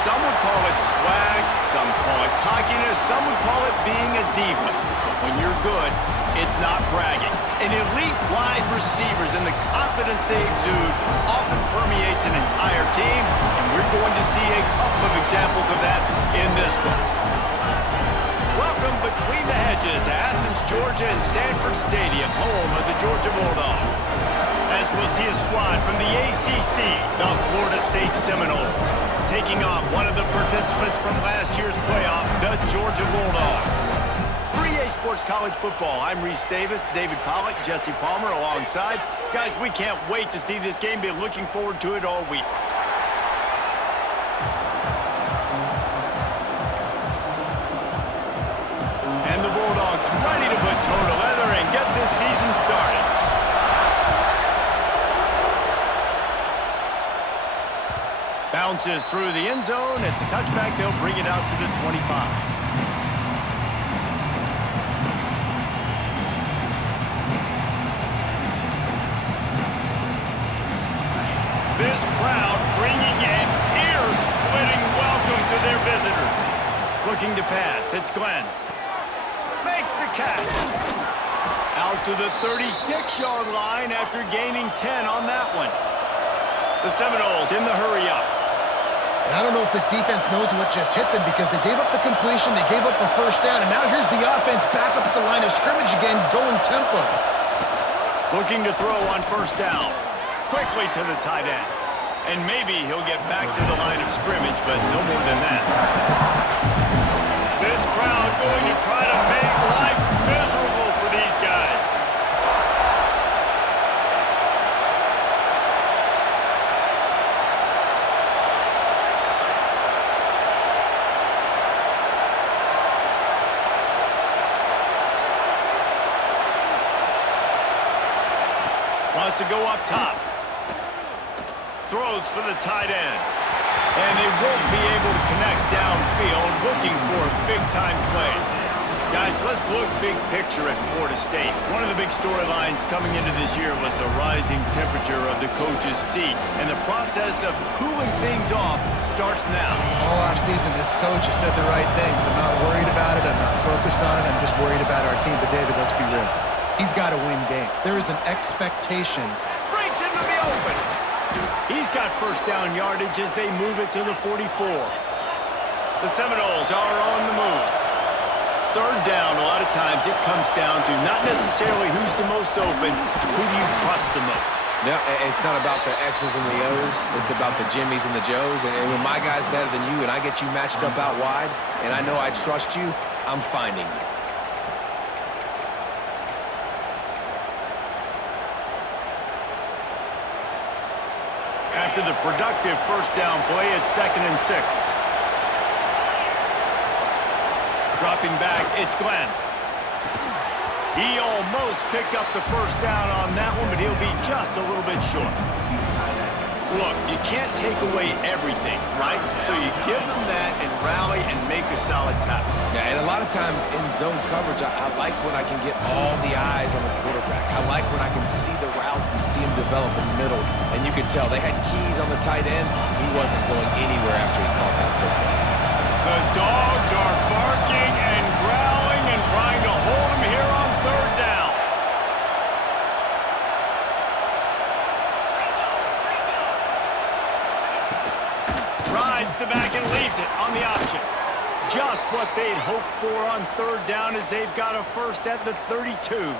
Some would call it swag, some call it cockiness, some would call it being a diva. But when you're good, it's not bragging. An elite wide receivers and the confidence they exude often permeates an entire team, and we're going to see a couple of examples of that in this one. Welcome between the hedges to Athens, Georgia and Sanford Stadium, home of the Georgia Bulldogs. As we'll see a squad from the ACC, the Florida State Seminoles, taking on one of the participants from last year's playoff, the Georgia Bulldogs. For EA Sports College Football, I'm Reese Davis, David Pollack, Jesse Palmer alongside. Guys, we can't wait to see this game. Be looking forward to it all week. And the Bulldogs ready to put toe to leather and get this season started. Bounces through the end zone. It's a touchback. They'll bring it out to the 25. This crowd bringing an ear-splitting welcome to their visitors. Looking to pass. It's Glenn. Makes the catch. Out to the 36-yard line after gaining 10 on that one. The Seminoles in the hurry-up. And I don't know if this defense knows what just hit them because they gave up the completion, they gave up a first down, and now here's the offense back up at the line of scrimmage again, going tempo. Looking to throw on first down. Quickly to the tight end. And maybe he'll get back to the line of scrimmage, but no more than that. This crowd going to try to make life miserable for these guys. Wants to go up top. Throws for the tight end. And they won't be able to connect downfield, looking for a big-time play. Guys, let's look big picture at Florida State. One of the big storylines coming into this year was the rising temperature of the coach's seat. And the process of cooling things off starts now. All offseason, this coach has said the right things. I'm not worried about it. I'm not focused on it. I'm just worried about our team. But, David, let's be real. He's got to win games. There is an expectation. Breaks into the open. He's got first down yardage as they move it to the 44. The Seminoles are on the move. Third down, a lot of times it comes down to not necessarily who's the most open, who do you trust the most? No, it's not about the X's and the O's. It's about the Jimmys and the Joes. And when my guy's better than you and I get you matched up out wide and I know I trust you, I'm finding you. After the productive first down play, it's 2nd and 6. Dropping back, it's Glenn. He almost picked up the first down on that one, but he'll be just a little bit short. Look, you can't take away everything, right? So you give them that and rally and make a solid tackle. Yeah, and a lot of times in zone coverage, I like when I can get all the eyes on the quarterback. I like when I can see the routes and see him develop in the middle. And you could tell they had keys on the tight end. He wasn't going anywhere after he caught that football. The Dogs are barking and growling and trying to hold him here on third down. the back and leaves it on the option. Just what they'd hoped for on third down as they've got a first at the 32.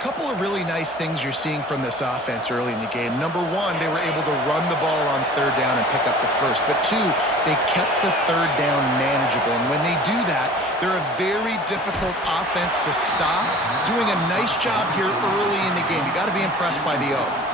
Couple of really nice things you're seeing from this offense early in the game. Number one, they were able to run the ball on third down and pick up the first. But two, they kept the third down manageable. And when they do that, they're a very difficult offense to stop. Doing a nice job here early in the game. You got to be impressed by the O.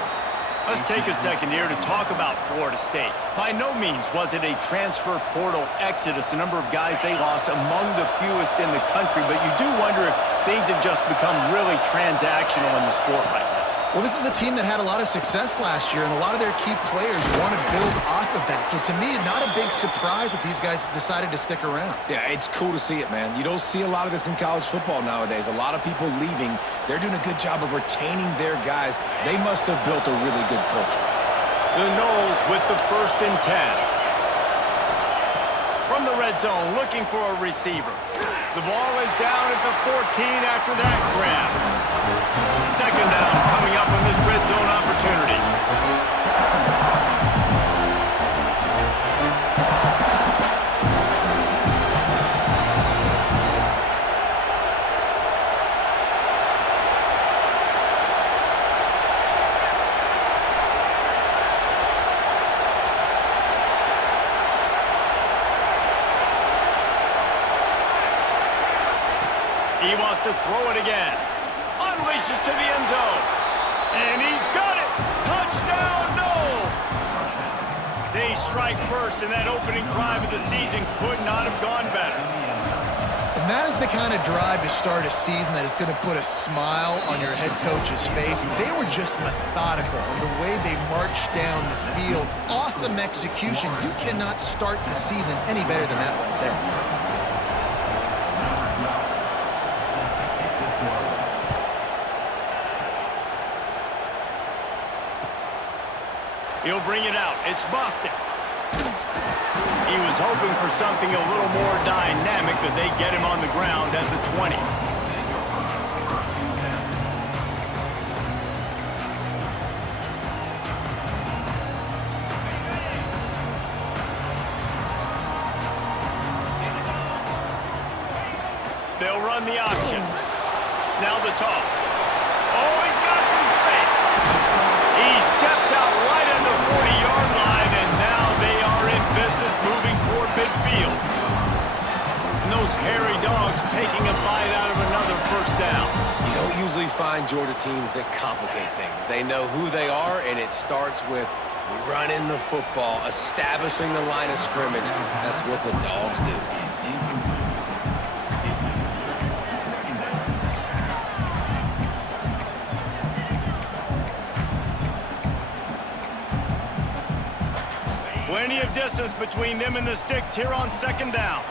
Let's take a second here to talk about Florida State. By no means was it a transfer portal exodus, the number of guys they lost among the fewest in the country, but you do wonder if things have just become really transactional in the sport right now. Well, this is a team that had a lot of success last year, and a lot of their key players want to build off of that. So to me, not a big surprise that these guys decided to stick around. Yeah, it's cool to see it, man. You don't see a lot of this in college football nowadays. A lot of people leaving. They're doing a good job of retaining their guys. They must have built a really good culture. The Noles with the 1st and 10. From the red zone, looking for a receiver. The ball is down at the 14 after that grab. Second down coming up on this red zone opportunity. He wants to throw it again. Unleashes to the end zone. And he's got it. Touchdown, Noles. They strike first, and that opening drive of the season could not have gone better. And that is the kind of drive to start a season that is going to put a smile on your head coach's face. They were just methodical in the way they marched down the field. Awesome execution. You cannot start the season any better than that right there. He'll bring it out. It's Boston. He was hoping for something a little more dynamic, but they get him on the ground at the 20. They'll run the option. Now the toss. Oh, he's got some space. He steps out right on the 40-yard line, and now they are in business moving toward midfield. And those hairy dogs taking a bite out of another first down. You don't usually find Georgia teams that complicate things. They know who they are, and it starts with running the football, establishing the line of scrimmage. That's what the dogs do. Plenty of distance between them and the sticks here on second down.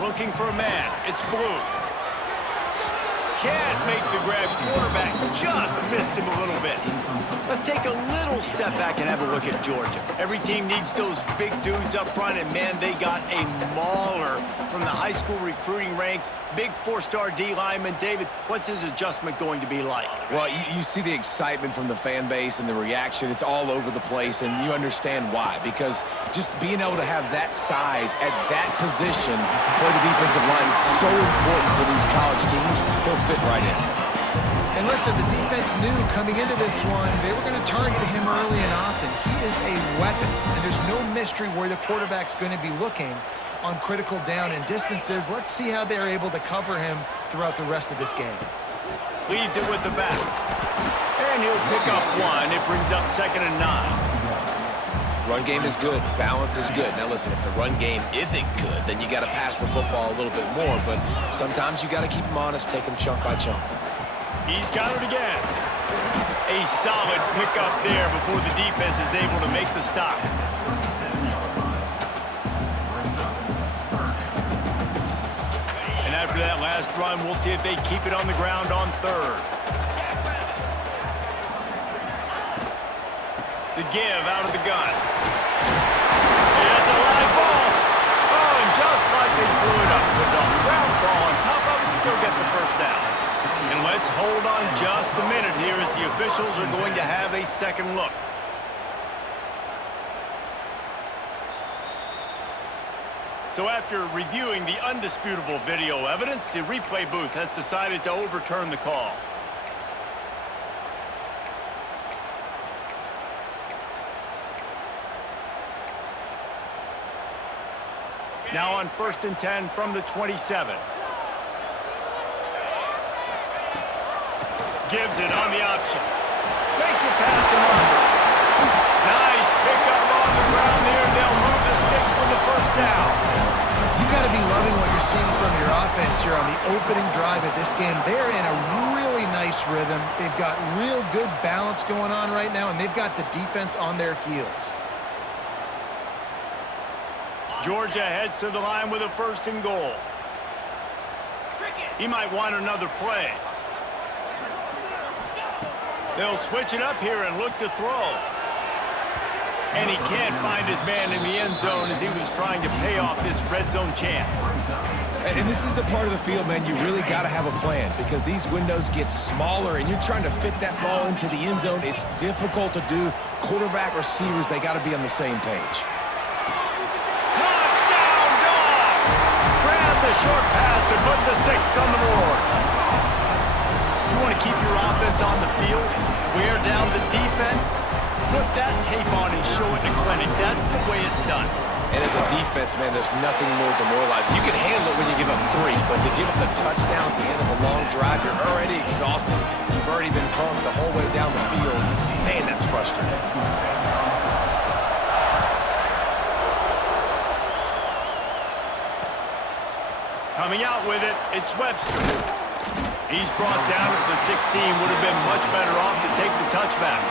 Looking for a man. It's Blue. Can't make the grab. Quarterback just missed him a little bit. Let's take a little step back and have a look at Georgia. Every team needs those big dudes up front, and man, they got a mauler from the high school recruiting ranks. Big 4-star D lineman. David, what's his adjustment going to be like? Well, you see the excitement from the fan base and the reaction. It's all over the place, and you understand why. Because just being able to have that size at that position, play the defensive line, is so important for these college teams. They'll fit right in. And listen, the defense knew coming into this one, they were going to target him early and often. He is a weapon, and there's no mystery where the quarterback's going to be looking on critical down and distances. Let's see how they're able to cover him throughout the rest of this game. Leaves it with the back. And he'll pick up one. It brings up 2nd and 9. Run game is good. Balance is good. Now, listen, if the run game isn't good, then you got to pass the football a little bit more. But sometimes you got to keep them honest, take them chunk by chunk. He's got it again. A solid pickup there before the defense is able to make the stop. And after that last run, we'll see if they keep it on the ground on third. The give out of the gun. And it's a live ball. Oh, and just like they drew it up, put it on the ground, fall on top of it, still get the first down. And let's hold on just a minute here as the officials are going to have a second look. So after reviewing the undisputable video evidence, the replay booth has decided to overturn the call. Now on 1st and 10 from the 27. Gives it on the option. Makes it past the marker. Nice pickup on the ground there. They'll move the sticks with the first down. You've got to be loving what you're seeing from your offense here on the opening drive of this game. They're in a really nice rhythm. They've got real good balance going on right now, and they've got the defense on their heels. Georgia heads to the line with a 1st and goal. He might want another play. They'll switch it up here and look to throw. And he can't find his man in the end zone as he was trying to pay off this red zone chance. And this is the part of the field, man, you really got to have a plan because these windows get smaller and you're trying to fit that ball into the end zone. It's difficult to do. Quarterback, receivers, they got to be on the same page. Touchdown, Dogs! Grab the short pass to put the 6 on the board. You want to keep your offense on the field, wear down the defense, put that tape on and show it in the clinic. That's the way it's done. And as a defense, man, there's nothing more demoralizing. You can handle it when you give up 3, but to give up the touchdown at the end of a long drive, you're already exhausted. You've already been pumped the whole way down the field. Man, that's frustrating. Coming out with it, it's Webster. He's brought down at the 16. Would have been much better off to take the touchback.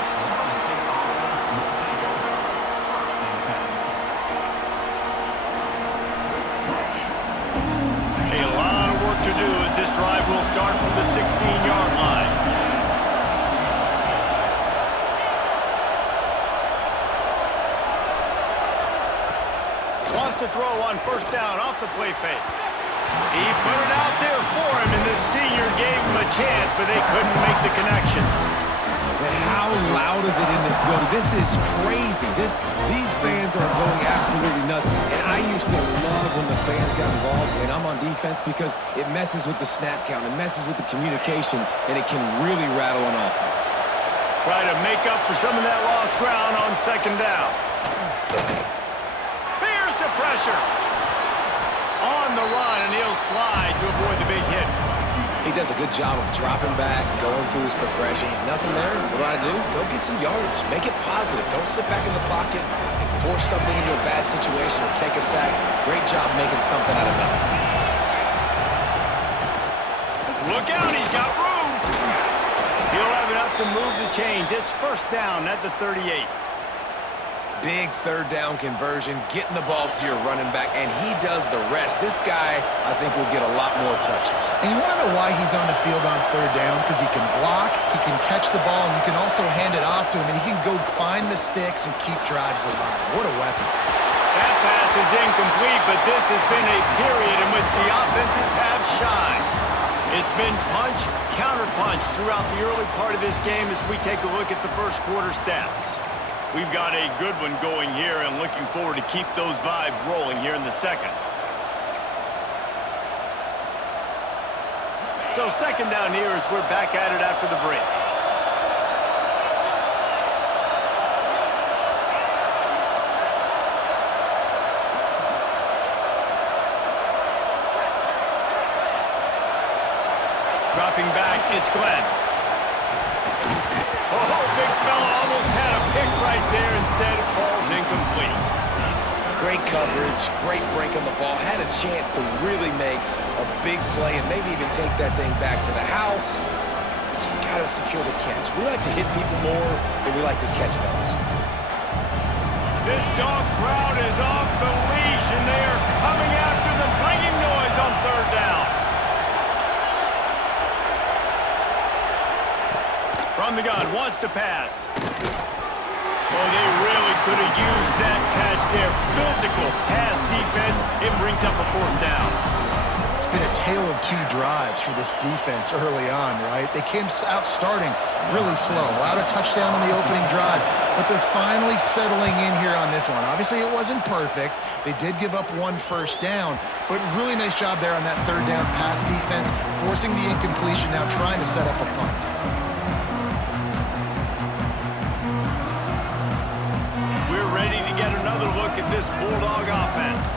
A lot of work to do as this drive will start from the 16-yard line. Wants to throw on 1st down off the play fake. He put it out there for him, and the senior gave him a chance, but they couldn't make the connection. And how loud is it in this building? This is crazy. These fans are going absolutely nuts. And I used to love when the fans got involved when I'm on defense because it messes with the snap count, it messes with the communication, and it can really rattle an offense. Try to make up for some of that lost ground on 2nd down. Here's the pressure. On the run, and he'll slide to avoid the big hit. He does a good job of dropping back, going through his progressions. Nothing there. What do? Go get some yardage. Make it positive. Don't sit back in the pocket and force something into a bad situation or take a sack. Great job making something out of nothing. Look out, he's got room. He'll have enough to move the chains. It's 1st down at the 38. Big 3rd down conversion, getting the ball to your running back, and he does the rest. This guy, I think, will get a lot more touches. And you want to know why he's on the field on 3rd down? Because he can block, he can catch the ball, and you can also hand it off to him, and he can go find the sticks and keep drives alive. What a weapon. That pass is incomplete, but this has been a period in which the offenses have shined. It's been punch, counter-punch throughout the early part of this game as we take a look at the 1st quarter stats. We've got a good one going here and looking forward to keep those vibes rolling here in the 2nd. So 2nd down here as we're back at it after the break. Dropping back, it's Glenn. Oh, big fella almost had a pick right there. Instead, it falls incomplete. Great coverage, great break on the ball. Had a chance to really make a big play and maybe even take that thing back to the house. But you got to secure the catch. We like to hit people more than we like to catch balls. This dog crowd is off the leash, and they are coming after them, bringing noise on 3rd down. From the gun, wants to pass. Oh, they really could have used that catch there. Physical pass defense. It brings up a 4th down. been a tale of two drives for this defense early on, right? They came out starting really slow, allowed a touchdown on the opening drive, but they're finally settling in here on this one. Obviously, it wasn't perfect. They did give up one first down, but really nice job there on that third down pass defense, forcing the incompletion, now trying to set up a punt. We're ready to get another look at this Bulldog offense.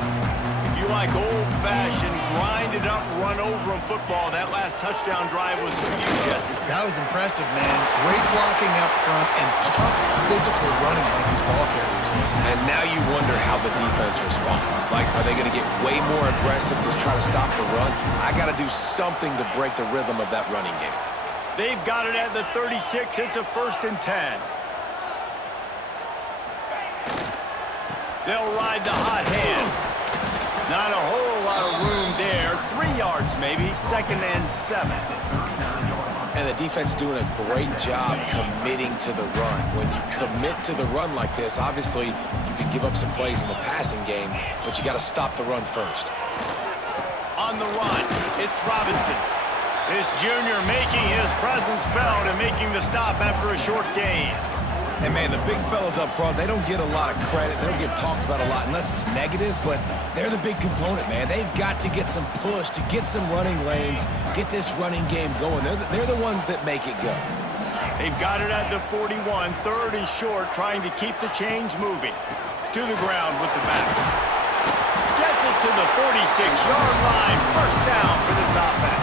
If you like old-fashioned, grinded-up, run-over-'em football, that last touchdown drive was for you, Jesse. That was impressive, man. Great blocking up front and tough physical running like these ball carriers. And now you wonder how the defense responds. Like, are they going to get way more aggressive to try to stop the run? I got to do something to break the rhythm of that running game. They've got it at the 36. It's a 1st and 10. They'll ride the hot hand. Not a whole lot of room there. 3 yards maybe. 2nd and 7. And the defense doing a great job committing to the run. When you commit to the run like this, obviously you can give up some plays in the passing game, but you got to stop the run first. On the run, it's Robinson. This junior making his presence felt and making the stop after a short gain. And, man, the big fellas up front, they don't get a lot of credit. They don't get talked about a lot unless it's negative, but they're the big component, man. They've got to get some push, to get some running lanes, get this running game going. They're the ones that make it go. They've got it at the 41, 3rd and short, trying to keep the chains moving. To the ground with the back. Gets it to the 46-yard line. 1st down for this offense.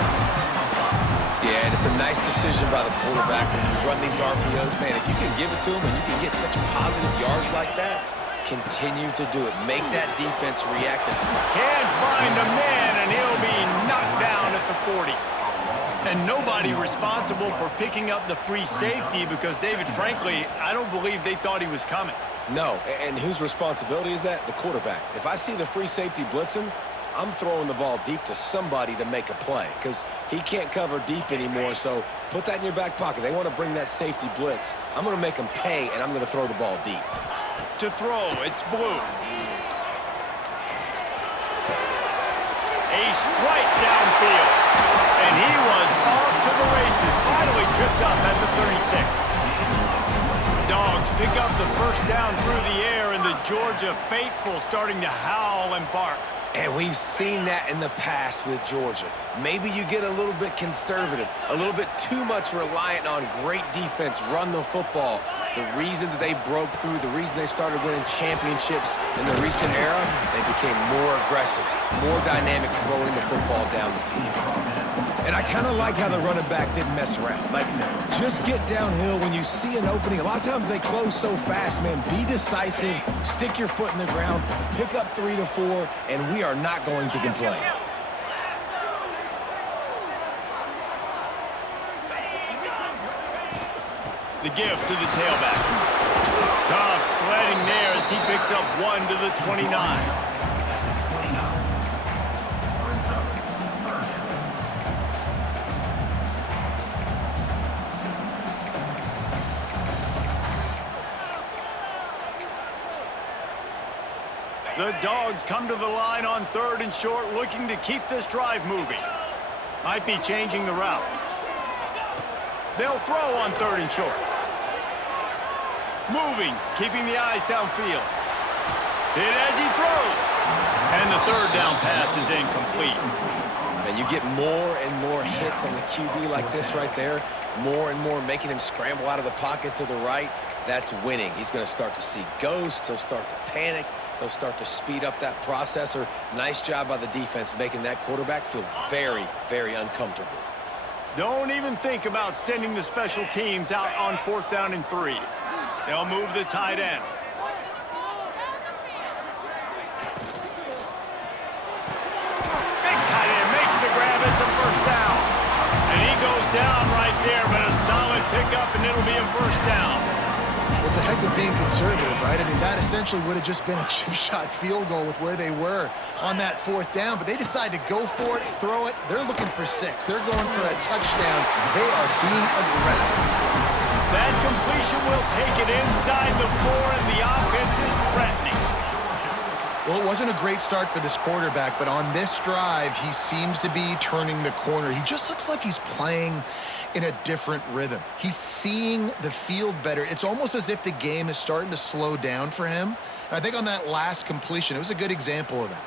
Yeah, and it's a nice decision by the quarterback when you run these RPOs. Man, if you can give it to him and you can get such positive yards like that, continue to do it. Make that defense react. Can't find a man, and he'll be knocked down at the 40. And nobody responsible for picking up the free safety because, David, frankly, I don't believe they thought he was coming. No, and whose responsibility is that? The quarterback. If I see the free safety blitzing, I'm throwing the ball deep to somebody to make a play because he can't cover deep anymore, so put that in your back pocket. They want to bring that safety blitz. I'm going to make them pay, and I'm going to throw the ball deep. To throw, it's Blue. A strike downfield, and he was off to the races, finally tripped up at the 36. Dogs pick up the 1st down through the air, and the Georgia faithful starting to howl and bark. And we've seen that in the past with Georgia. Maybe you get a little bit conservative, a little bit too much reliant on great defense, run the football. The reason that they broke through, the reason they started winning championships in the recent era, they became more aggressive, more dynamic throwing the football down the field. And I kind of like how the running back didn't mess around. Like, just get downhill when you see an opening. A lot of times they close so fast, man. Be decisive, stick your foot in the ground, pick up 3 to 4, and we are not going to complain. The give to the tailback. Tough sledding there as he picks up 1 to the 29. The Dogs come to the line on 3rd and short, looking to keep this drive moving. Might be changing the route. They'll throw on 3rd and short. Moving, keeping the eyes downfield. Hit as he throws. And the 3rd down pass is incomplete. And you get more and more hits on the QB like this right there. More and more making him scramble out of the pocket to the right. That's winning. He's going to start to see ghosts. He'll start to panic. He'll start to speed up that processor. Nice job by the defense making that quarterback feel very, very uncomfortable. Don't even think about sending the special teams out on 4th down and 3. They'll move the tight end. Big tight end makes the grab. It's a 1st down. And he goes down right there, but a solid pickup, and it'll be a 1st down. Well, it's a heck of being conservative, right? I mean, that essentially would have just been a chip shot field goal with where they were on that 4th down, but they decide to go for it, throw it. They're looking for 6. They're going for a touchdown. They are being aggressive. That completion will take it inside the 4, and the offense is threatening. Well, it wasn't a great start for this quarterback, but on this drive, he seems to be turning the corner. He just looks like he's playing in a different rhythm. He's seeing the field better. It's almost as if the game is starting to slow down for him. And I think on that last completion, it was a good example of that.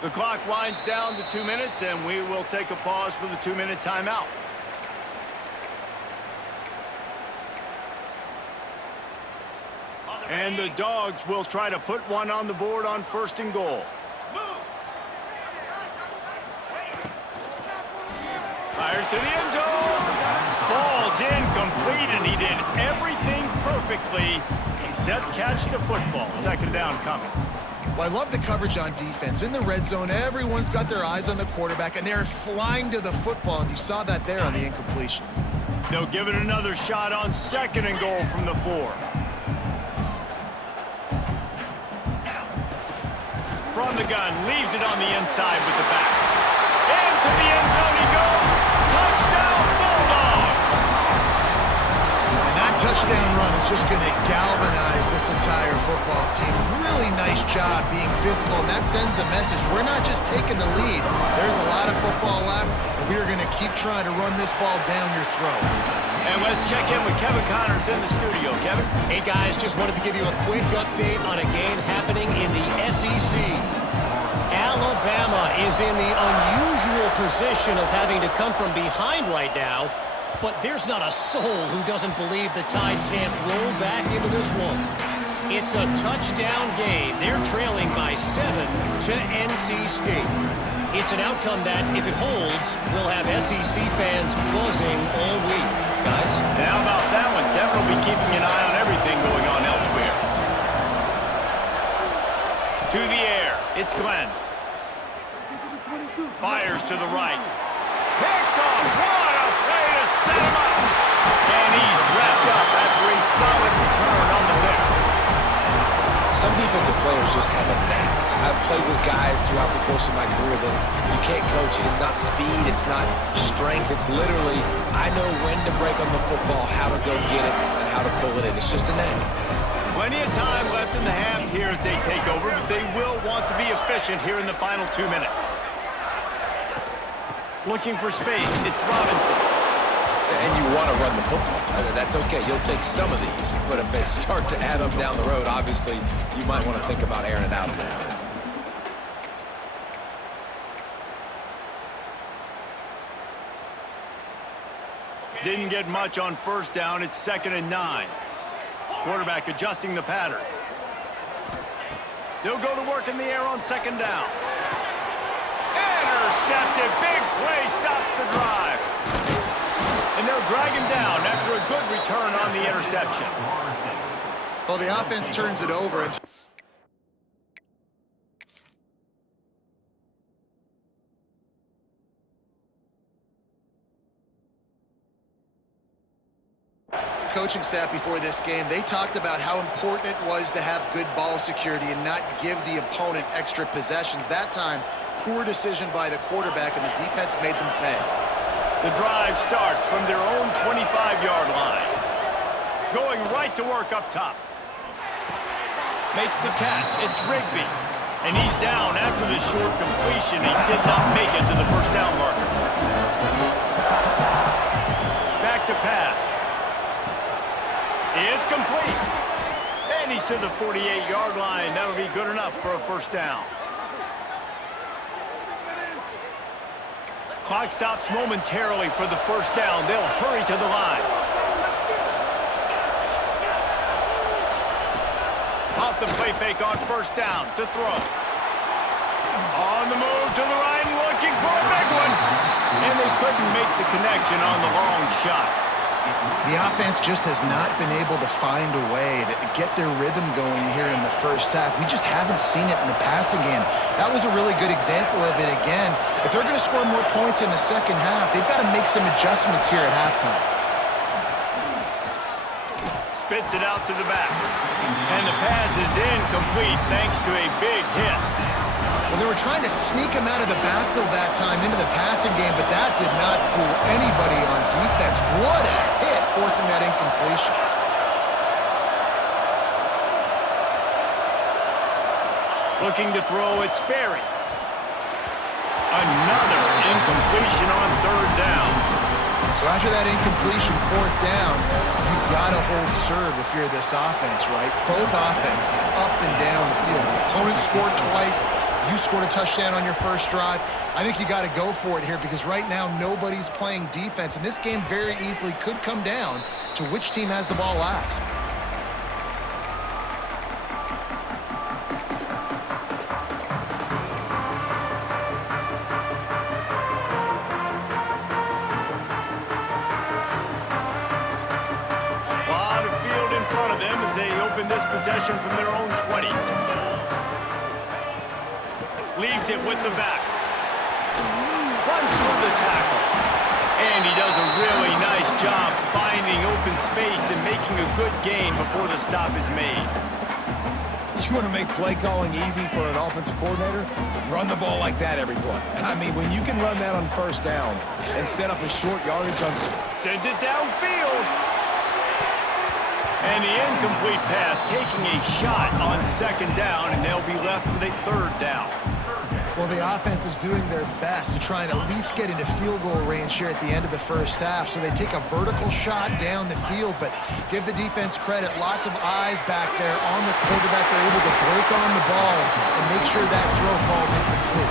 The clock winds down to 2 minutes, and we will take a pause for the 2-minute timeout. And the Dogs will try to put one on the board on 1st and goal. Fires to the end zone. Falls incomplete, and he did everything perfectly except catch the football. 2nd down coming. Well, I love the coverage on defense. In the red zone, everyone's got their eyes on the quarterback, and they're flying to the football, and you saw that there on the incompletion. They'll give it another shot on 2nd and goal from the 4. From the gun, leaves it on the inside with the back. Into the end zone he goes. Touchdown, Bulldogs! And that touchdown run is just going to galvanize this entire football team. Really nice job being physical, and that sends a message. We're not just taking the lead. There's a lot of football left, and we are going to keep trying to run this ball down your throat. And let's check in with Kevin Connors in the studio. Kevin? Hey, guys, just wanted to give you a quick update on a game happening in the SEC. Alabama is in the unusual position of having to come from behind right now, but there's not a soul who doesn't believe the Tide can't roll back into this one. It's a touchdown game. They're trailing by 7 to NC State. It's an outcome that, if it holds, will have SEC fans buzzing all week. Guys? And how about that one? Kevin will be keeping an eye on everything going on elsewhere. To the air, it's Glenn. Fires to the right. Picked off. What a play to set him up. And he's wrapped up after a solid return on the pick. Some defensive players just have a knack. I've played with guys throughout the course of my career that you can't coach it. It's not speed, it's not strength. It's literally, I know when to break on the football, how to go get it, and how to pull it in. It's just a knack. Plenty of time left in the half here as they take over, but they will want to be efficient here in the final 2 minutes. Looking for space, it's Robinson. And you want to run the football. That's okay. You'll take some of these. But if they start to add up down the road, obviously, you might want to think about airing it out a little bit. Didn't get much on 1st down. It's 2nd and 9. Quarterback adjusting the pattern. They'll go to work in the air on 2nd down. Intercepted. Big play stops the drive. And they'll drag him down after a good return on the interception. Well, the offense turns it over. And coaching staff before this game, they talked about how important it was to have good ball security and not give the opponent extra possessions. That time, poor decision by the quarterback, and the defense made them pay. The drive starts from their own 25-yard line. Going right to work up top. Makes the catch. It's Rigby. And he's down after the short completion. He did not make it to the 1st down marker. Back to pass. It's complete. And he's to the 48-yard line. That'll be good enough for a 1st down. Clock stops momentarily for the 1st down. They'll hurry to the line. Off the play fake on 1st down to throw. On the move to the right, looking for a big one. And they couldn't make the connection on the long shot. The offense just has not been able to find a way to get their rhythm going here in the 1st half. We just haven't seen it in the passing game. That was a really good example of it again. If they're going to score more points in the 2nd half, they've got to make some adjustments here at halftime. Spits it out to the back. And the pass is incomplete thanks to a big hit. Well, they were trying to sneak him out of the backfield that time into the passing game, but that did not fool anybody on defense. What a hit, forcing that incompletion. Looking to throw it, Sperry. Another incompletion on third down. So after that incompletion, fourth down, you've got to hold serve if you're this offense, right? Both offenses up and down the field. The opponent scored twice. You scored a touchdown on your first drive. I think you got to go for it here because right now nobody's playing defense, and this game very easily could come down to which team has the ball last. This possession from their own 20. Leaves it with the back. Runs through the tackle. And he does a really nice job finding open space and making a good gain before the stop is made. You want to make play calling easy for an offensive coordinator? Run the ball like that every play. I mean, when you can run that on first down and set up a short yardage on... Sends it downfield. And the incomplete pass taking a shot on second down, and they'll be left with a third down. Well, the offense is doing their best to try and at least get into field goal range here at the end of the first half. So they take a vertical shot down the field, but give the defense credit. Lots of eyes back there on the quarterback. They're able to break on the ball and make sure that throw falls incomplete.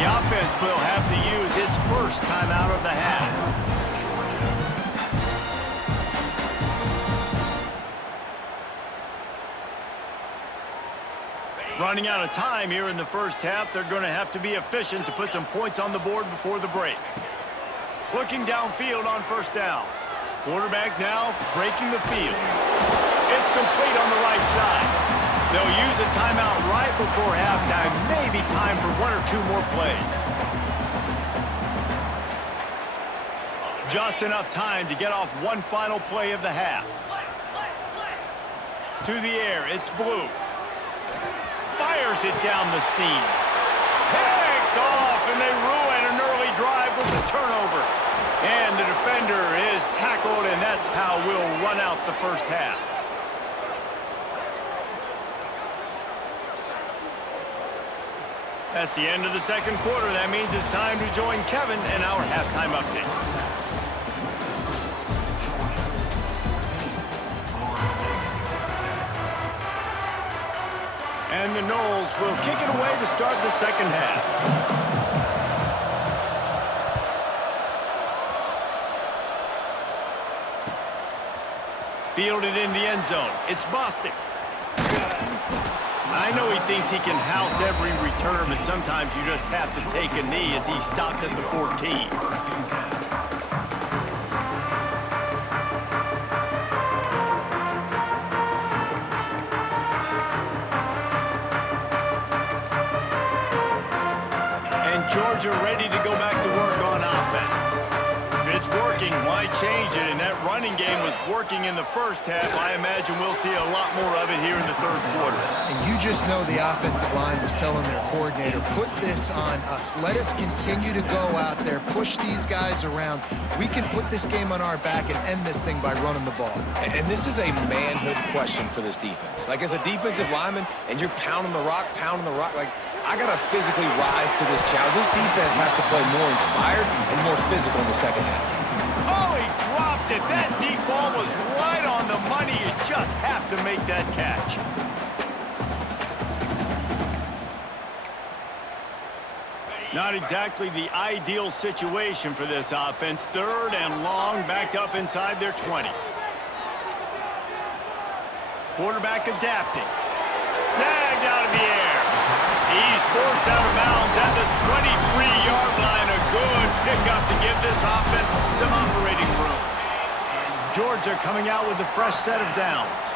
The offense will have to use its first timeout of the half. Running out of time here in the first half, they're going to have to be efficient to put some points on the board before the break. Looking downfield on first down. Quarterback now breaking the field. It's complete on the right side. They'll use a timeout right before halftime. Maybe time for one or two more plays. Just enough time to get off one final play of the half. To the air, it's Blue. Fires it down the seam. Picked off, and they ruin an early drive with the turnover. And the defender is tackled, and that's how we'll run out the first half. That's the end of the second quarter. That means it's time to join Kevin in our halftime update. And the Noles will kick it away to start the second half. Fielded in the end zone. It's Bostic. I know he thinks he can house every return, but sometimes you just have to take a knee as he stopped at the 14. Georgia ready to go back to work on offense. If it's working, why change it? And that running game was working in the first half. I imagine we'll see a lot more of it here in the third quarter. And you just know the offensive line was telling their coordinator, put this on us. Let us continue to go out there, push these guys around. We can put this game on our back and end this thing by running the ball. And this is a manhood question for this defense. Like, as a defensive lineman, and you're pounding the rock, like, I got to physically rise to this challenge. This defense has to play more inspired and more physical in the second half. Oh, he dropped it. That deep ball was right on the money. You just have to make that catch. Not exactly the ideal situation for this offense. Third and long, backed up inside their 20. Quarterback adapting. Snagged out of the air. He's forced out of bounds at the 23-yard line. A good pickup to give this offense some operating room. Georgia coming out with a fresh set of downs.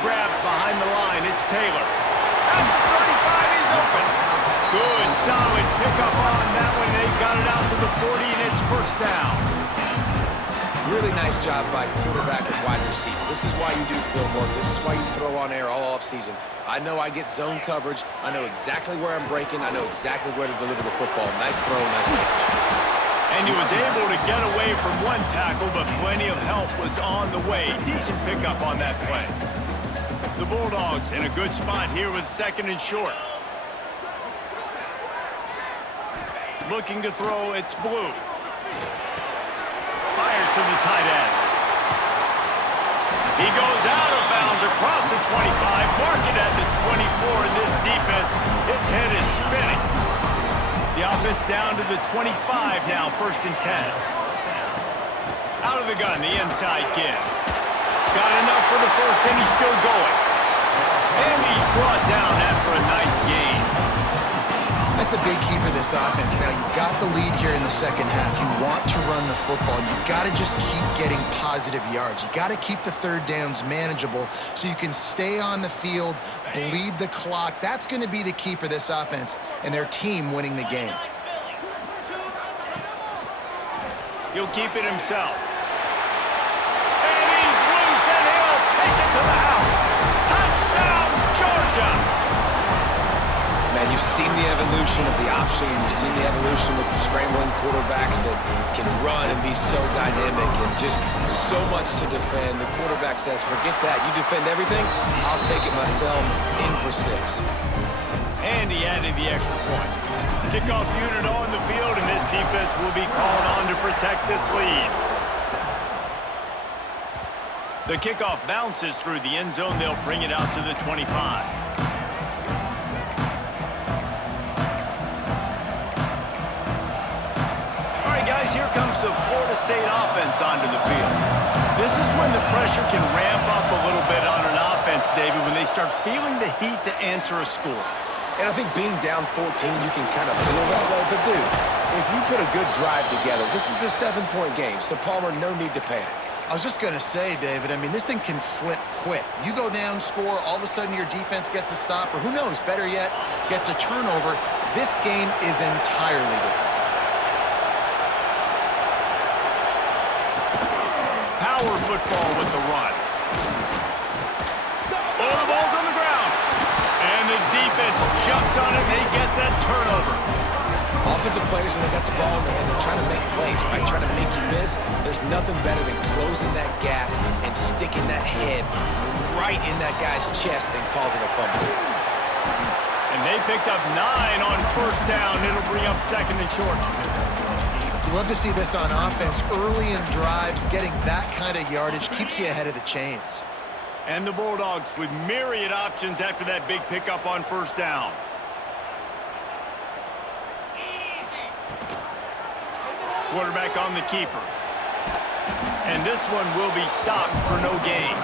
Grabbed behind the line. It's Taylor. At the 35, he's open. Good, solid pickup on that one. They got it out to the 40, and it's first down. Really nice job by quarterback and wide receiver. This is why you do film work. This is why you throw on air all offseason. I know I get zone coverage. I know exactly where I'm breaking. I know exactly where to deliver the football. Nice throw, nice catch. And he was able to get away from one tackle, but plenty of help was on the way. Decent pickup on that play. The Bulldogs in a good spot here with 2nd and short. Looking to throw, it's Blue. Fires to the tight end. He goes out of bounds across the 25, marking at the 24 in this defense. Its head is spinning. The offense down to the 25 now, 1st and 10. Out of the gun, the inside give. Got enough for the first, and he's still going. And he's brought down after a nice gain. That's a big key for this offense. Now, you've got the lead here in the second half. You want to run the football. You've got to just keep getting positive yards. You've got to keep the 3rd downs manageable so you can stay on the field, bleed the clock. That's going to be the key for this offense and their team winning the game. He'll keep it himself. And he's loose, and he'll take it to the house. Touchdown, Georgia! Man, you've seen the evolution of the option. You've seen the evolution with the scrambling quarterbacks that can run and be so dynamic and just so much to defend. The quarterback says, forget that. You defend everything, I'll take it myself. In for 6. And he added the extra point. Kickoff unit on the field, and this defense will be called on to protect this lead. The kickoff bounces through the end zone. They'll bring it out to the 25. Here comes the Florida State offense onto the field. This is when the pressure can ramp up a little bit on an offense, David, when they start feeling the heat to answer a score. And I think being down 14, you can kind of feel that way. But, dude, if you put a good drive together, this is a 7-point game, so Palmer, no need to panic. I was just going to say, David, I mean, this thing can flip quick. You go down, score, all of a sudden your defense gets a stop, or who knows, better yet, gets a turnover. This game is entirely different. Power football with the run. Oh, the ball's on the ground. And the defense jumps on it, and they get that turnover. Offensive players, when they got the ball in their hand, they're trying to make plays, right? Trying to make you miss. There's nothing better than closing that gap and sticking that head right in that guy's chest and causing a fumble. And they picked up 9 on 1st down. It'll bring up 2nd and short. Love to see this on offense. Early in drives, getting that kind of yardage keeps you ahead of the chains. And the Bulldogs with myriad options after that big pickup on 1st down. Quarterback on the keeper. And this one will be stopped for no gain.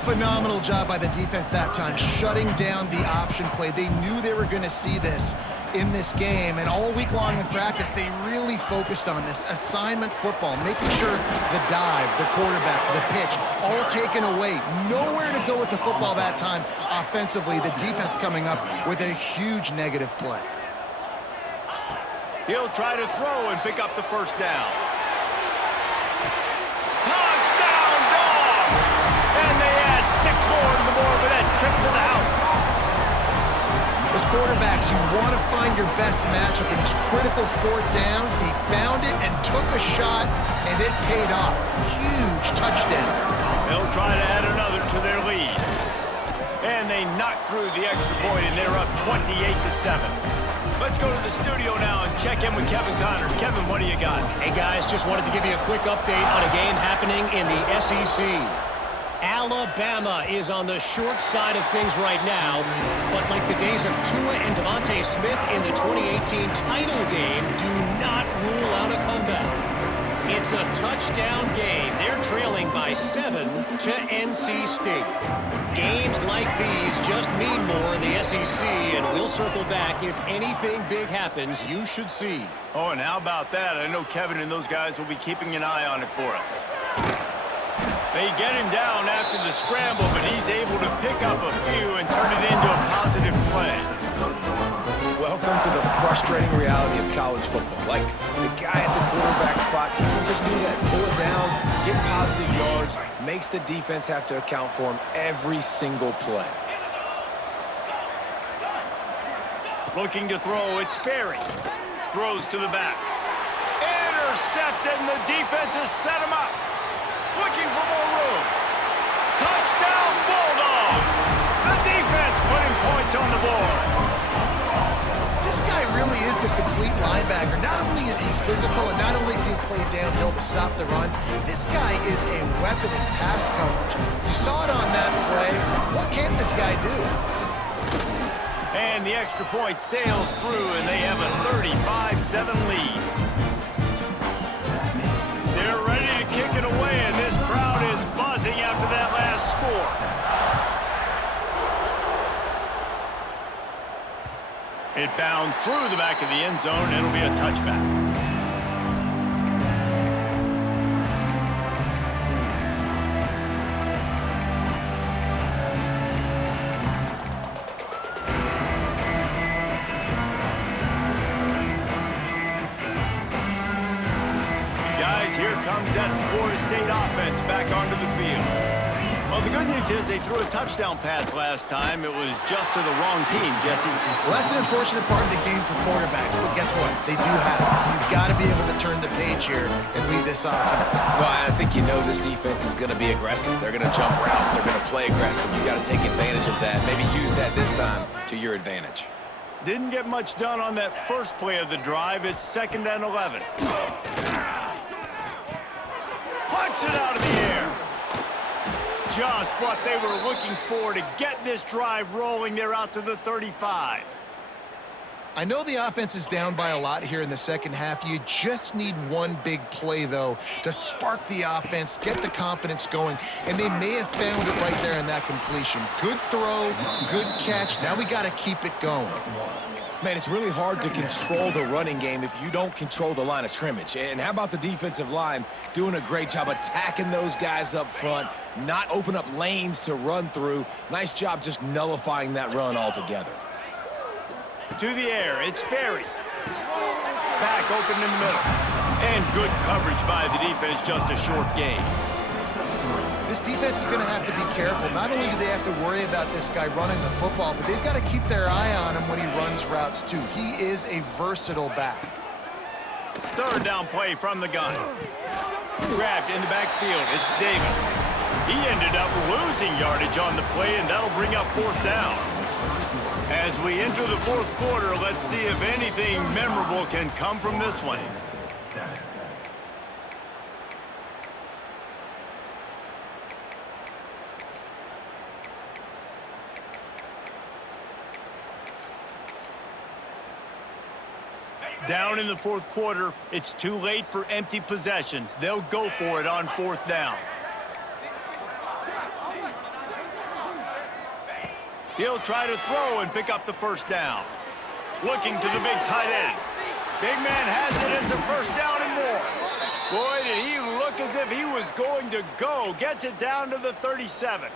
Phenomenal job by the defense that time, shutting down the option play. They knew they were going to see this in this game, and all week long in practice, they really focused on this assignment football, making sure the dive, the quarterback, the pitch, all taken away. Nowhere to go with the football that time offensively. The defense coming up with a huge negative play. He'll try to throw and pick up the 1st down. And they add 6 more to the board with that trip to the house. As quarterbacks, you want to find your best matchup in these critical 4th downs. They found it and took a shot, and it paid off. Huge touchdown. They'll try to add another to their lead. And they knock through the extra point, and they're up 28-7. Let's go to the studio now and check in with Kevin Connors. Kevin, what do you got? Hey, guys, just wanted to give you a quick update on a game happening in the SEC. Alabama is on the short side of things right now, but like the days of Tua and Devontae Smith in the 2018 title game, do not rule out a comeback. It's a touchdown game. They're trailing by 7 to NC State. Games like these just mean more in the SEC, and we'll circle back. If anything big happens, you should see. Oh, and how about that? I know Kevin and those guys will be keeping an eye on it for us. They get him down after the scramble, but he's able to pick up a few and turn it into a positive play. Welcome to the frustrating reality of college football. Like, the guy at the quarterback spot, he can just do that. Pull it down, get positive yards, makes the defense have to account for him every single play. Looking to throw, it's Sperry. Throws to the back. intercepted, and the defense has set him up. Looking for more room. Touchdown, Bulldogs! The defense putting points on the board. This guy really is the complete linebacker. Not only is he physical and not only can he play downhill to stop the run, this guy is a weapon in pass coverage. You saw it on that play. What can this guy do? And the extra point sails through, and they have a 35-7 lead. They're ready to kick it away, and this crowd is buzzing after that last score. It bounds through the back of the end zone, and it'll be a touchback. Here comes that Florida State offense back onto the field. Well, the good news is they threw a touchdown pass last time. It was just to the wrong team, Jesse. Well, that's an unfortunate part of the game for quarterbacks, but guess what? They do have it, so you've got to be able to turn the page here and lead this offense. Well, I think you know this defense is going to be aggressive. They're going to jump routes. They're going to play aggressive. You've got to take advantage of that. Maybe use that this time to your advantage. Didn't get much done on that first play of the drive. It's 2nd and 11. Punts it out of the air. Just what they were looking for to get this drive rolling. They're out to the 35. I know the offense is down by a lot here in the second half. You just need one big play, though, to spark the offense, get the confidence going, and they may have found it right there in that completion. Good throw, good catch. Now we got to keep it going. Man, it's really hard to control the running game if you don't control the line of scrimmage. And how about the defensive line doing a great job attacking those guys up front, not open up lanes to run through. Nice job just nullifying that run altogether. To the air, it's Berry. Back open in the middle. And good coverage by the defense, just a short gain. This defense is going to have to be careful. Not only do they have to worry about this guy running the football, but they've got to keep their eye on him when he runs routes, too. He is a versatile back. 3rd down play from the gun. Grabbed in the backfield. It's Davis. He ended up losing yardage on the play, and that'll bring up 4th down. As we enter the 4th quarter, let's see if anything memorable can come from this one. Down in the 4th quarter, it's too late for empty possessions. They'll go for it on 4th down. He'll try to throw and pick up the 1st down. Looking to the big tight end. Big man has it. It's a 1st down and more. Boy, did he look as if he was going to go. Gets it down to the 37.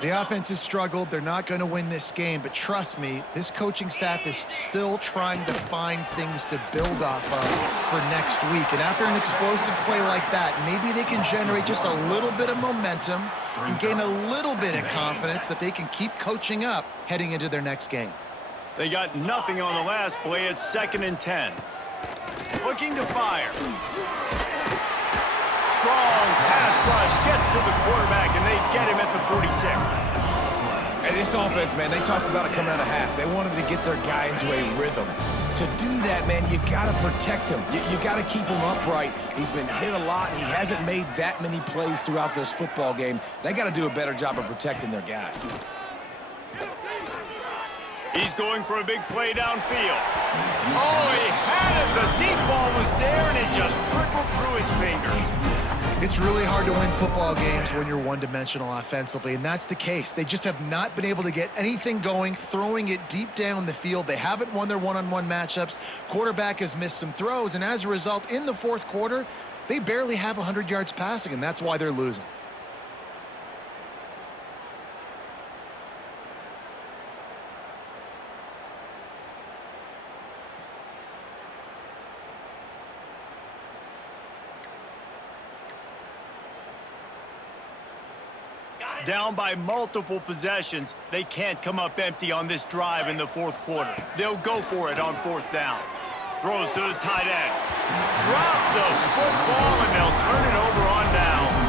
The offense has struggled. They're not going to win this game, but trust me, this coaching staff is still trying to find things to build off of for next week. And after an explosive play like that, maybe they can generate just a little bit of momentum and gain a little bit of confidence that they can keep coaching up heading into their next game. They got nothing on the last play. It's 2nd and 10. Looking to fire. Strong pass rush gets to the quarterback, and they get him at the 46. And this offense, man, they talked about it coming out of half. They wanted to get their guy into a rhythm. To do that, man, you got to protect him. You got to keep him upright. He's been hit a lot. He hasn't made that many plays throughout this football game. They got to do a better job of protecting their guy. He's going for a big play downfield. Oh, he had it. The deep ball was there, and it just trickled through his fingers. It's really hard to win football games when you're one-dimensional offensively, and that's the case. They just have not been able to get anything going, throwing it deep down the field. They haven't won their one-on-one matchups. Quarterback has missed some throws, and as a result, in the 4th quarter, they barely have 100 yards passing, and that's why they're losing. Down by multiple possessions, they can't come up empty on this drive in the 4th quarter. They'll go for it on 4th down. Throws to the tight end. Drop the football, and they'll turn it over on downs.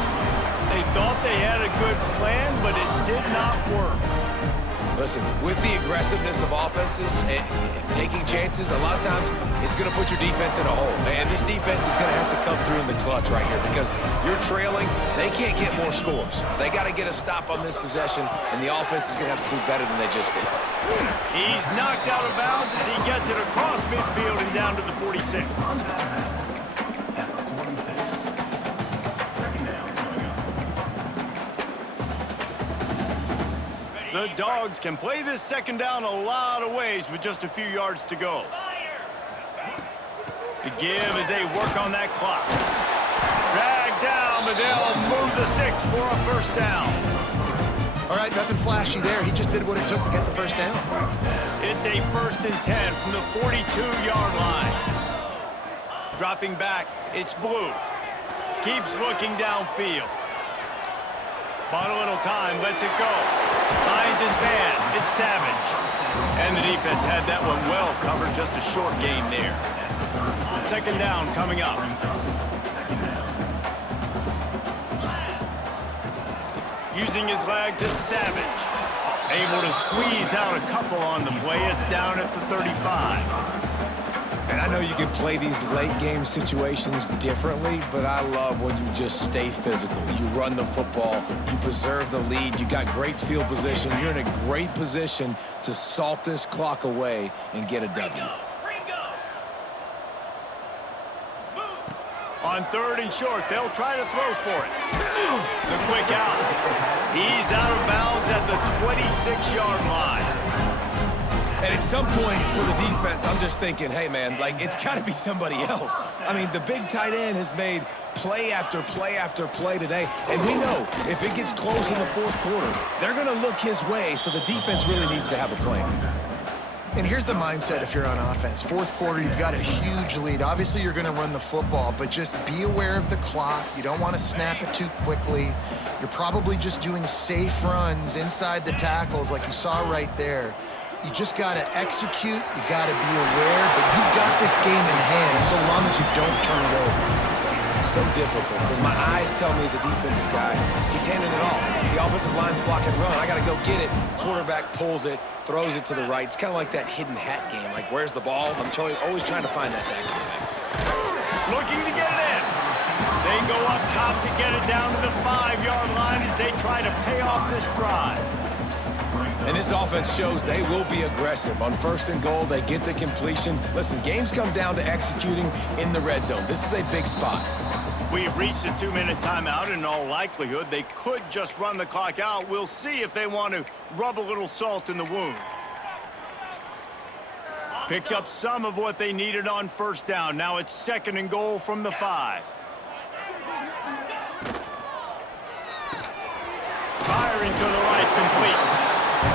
They thought they had a good plan, but it did not work. Listen, with the aggressiveness of offenses and taking chances, a lot of times it's going to put your defense in a hole. And this defense is going to have to come through in the clutch right here because you're trailing. They can't get more scores. They got to get a stop on this possession, and the offense is going to have to do better than they just did. He's knocked out of bounds as he gets it across midfield and down to the 46. The Dogs can play this second down a lot of ways with just a few yards to go. The give as they work on that clock. Drag down, but they'll move the sticks for a first down. All right, nothing flashy there. He just did what it took to get the first down. It's a 1st and 10 from the 42-yard line. Dropping back, it's Blue. Keeps looking downfield. Bought a little time, lets it go. Finds his man, it's Savage. And the defense had that one well covered, just a short gain there. Second down coming up. Using his legs, it's Savage. Able to squeeze out a couple on the play. It's down at the 35. And I know you can play these late-game situations differently, but I love when you just stay physical. You run the football, you preserve the lead, you got great field position, you're in a great position to salt this clock away and get a W. On 3rd and short, they'll try to throw for it. The quick out. He's out of bounds at the 26-yard line. And at some point for the defense, I'm just thinking, hey, man, like, it's got to be somebody else. I mean, the big tight end has made play after play after play today. And we know if it gets close in the 4th quarter, they're going to look his way, so the defense really needs to have a plan. And here's the mindset if you're on offense. 4th quarter, you've got a huge lead. Obviously, you're going to run the football, but just be aware of the clock. You don't want to snap it too quickly. You're probably just doing safe runs inside the tackles like you saw right there. You just got to execute. You got to be aware, but you've got this game in hand so long as you don't turn it over. So difficult because my eyes tell me as a defensive guy, he's handing it off. The offensive line's block and run. I got to go get it. Quarterback pulls it, throws it to the right. It's kind of like that hidden hat game. Like, where's the ball? I'm always trying to find that quarterback. Looking to get it in. They go up top to get it down to the 5-yard line as they try to pay off this drive. And this offense shows they will be aggressive. On 1st and goal, they get the completion. Listen, games come down to executing in the red zone. This is a big spot. We've reached a 2-minute timeout. In all likelihood, they could just run the clock out. We'll see if they want to rub a little salt in the wound. Picked up some of what they needed on 1st down. Now it's 2nd and goal from the 5. Firing to the right, complete.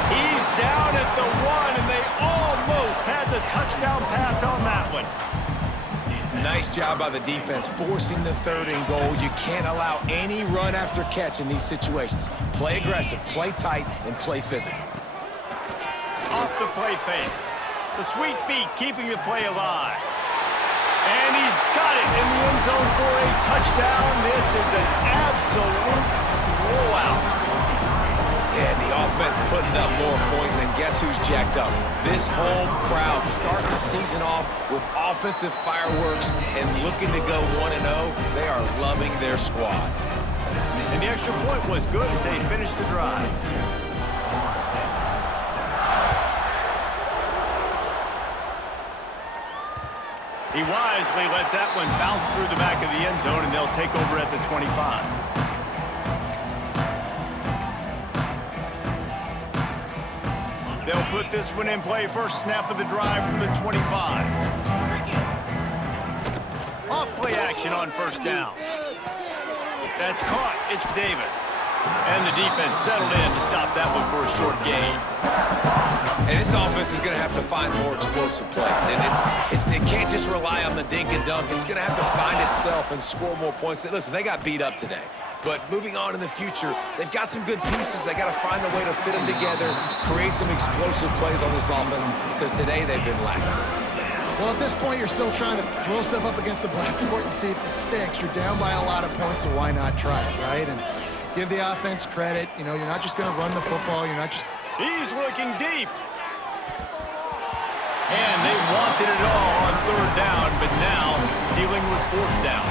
He's down at the 1, and they almost had the touchdown pass on that one. Nice job by the defense, forcing the 3rd and goal. You can't allow any run after catch in these situations. Play aggressive, play tight, and play physical. Off the play fake. The sweet feet keeping the play alive. And he's got it in the end zone for a touchdown. This is an absolute blowout. And the offense putting up more points, and guess who's jacked up? This home crowd starting the season off with offensive fireworks and looking to go 1-0. They are loving their squad. And the extra point was good as they finished the drive. He wisely lets that one bounce through the back of the end zone, and they'll take over at the 25. They'll put this one in play. First snap of the drive from the 25. Off play action on 1st down. That's caught. It's Davis. And the defense settled in to stop that one for a short gain. And this offense is going to have to find more explosive plays. And it can't just rely on the dink and dunk. It's going to have to find itself and score more points. Listen, they got beat up today. But moving on in the future, they've got some good pieces. They got to find a way to fit them together, create some explosive plays on this offense, because today they've been lacking. Well, at this point, you're still trying to throw stuff up against the blackboard and see if it sticks. You're down by a lot of points, so why not try it, right? And give the offense credit. You know, you're not just going to run the football. You're not just... He's looking deep. And they wanted it all on third down, but now dealing with fourth down.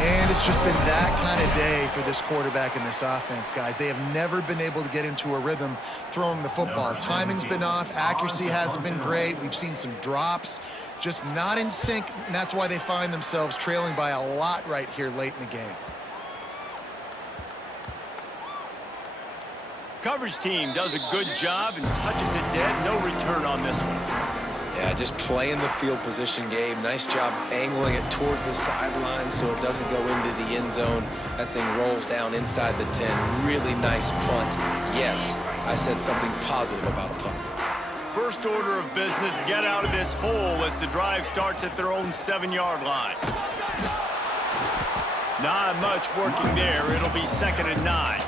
And it's just been that kind of day for this quarterback and this offense, guys. They have never been able to get into a rhythm throwing the football. Timing's been off. Accuracy hasn't been great. We've seen some drops. Just not in sync, and that's why they find themselves trailing by a lot right here late in the game. Coverage team does a good job and touches it dead. No return on this one. Yeah, just playing the field position game. Nice job angling it toward the sideline so it doesn't go into the end zone. That thing rolls down inside the 10. Really nice punt. Yes, I said something positive about a punt. First order of business, get out of this hole as the drive starts at their own 7-yard line. Not much working there. It'll be 2nd and 9.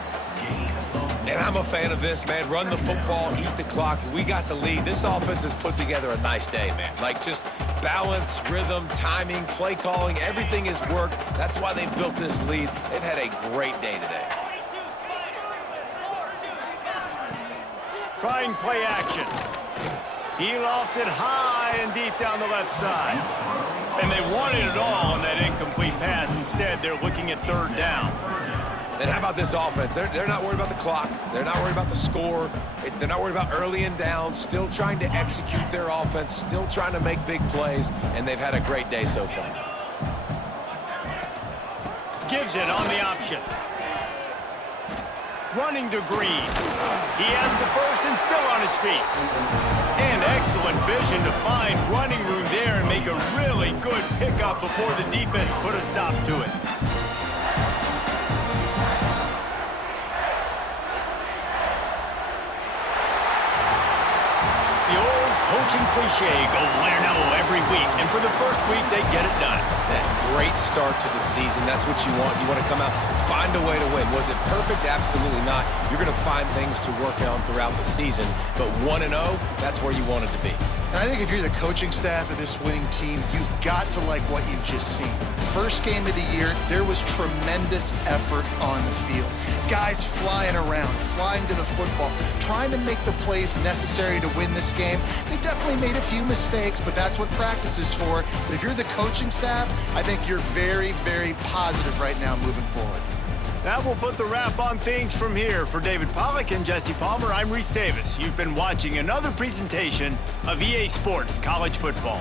And I'm a fan of this, man. Run the football, eat the clock. We got the lead. This offense has put together a nice day, man. Like, just balance, rhythm, timing, play calling, everything has worked. That's why they've built this lead. They've had a great day today. Trying play action. He lofts it high and deep down the left side. And they wanted it all on that incomplete pass. Instead, they're looking at third down. And how about this offense? They're not worried about the clock. They're not worried about the score. They're not worried about early and down. Still trying to execute their offense. Still trying to make big plays. And they've had a great day so far. Gives it on the option. Running to Green. He has the first and still on his feet. And excellent vision to find running room there and make a really good pickup before the defense put a stop to it. The old coaching cliche, go win or no every week. And for the first week, they get it done. That great start to the season. That's what you want. You want to come out, find a way to win. Was it perfect? Absolutely not. You're going to find things to work on throughout the season. But 1-0, that's where you want it to be. And I think if you're the coaching staff of this winning team, you've got to like what you've just seen. First game of the year, there was tremendous effort on the field. Guys flying around, flying to the football, trying to make the plays necessary to win this game. They definitely made a few mistakes, but that's what practice is for. But if you're the coaching staff, I think you're very, very positive right now moving forward. That will put the wrap on things from here. For David Pollack and Jesse Palmer, I'm Reese Davis. You've been watching another presentation of EA Sports College Football.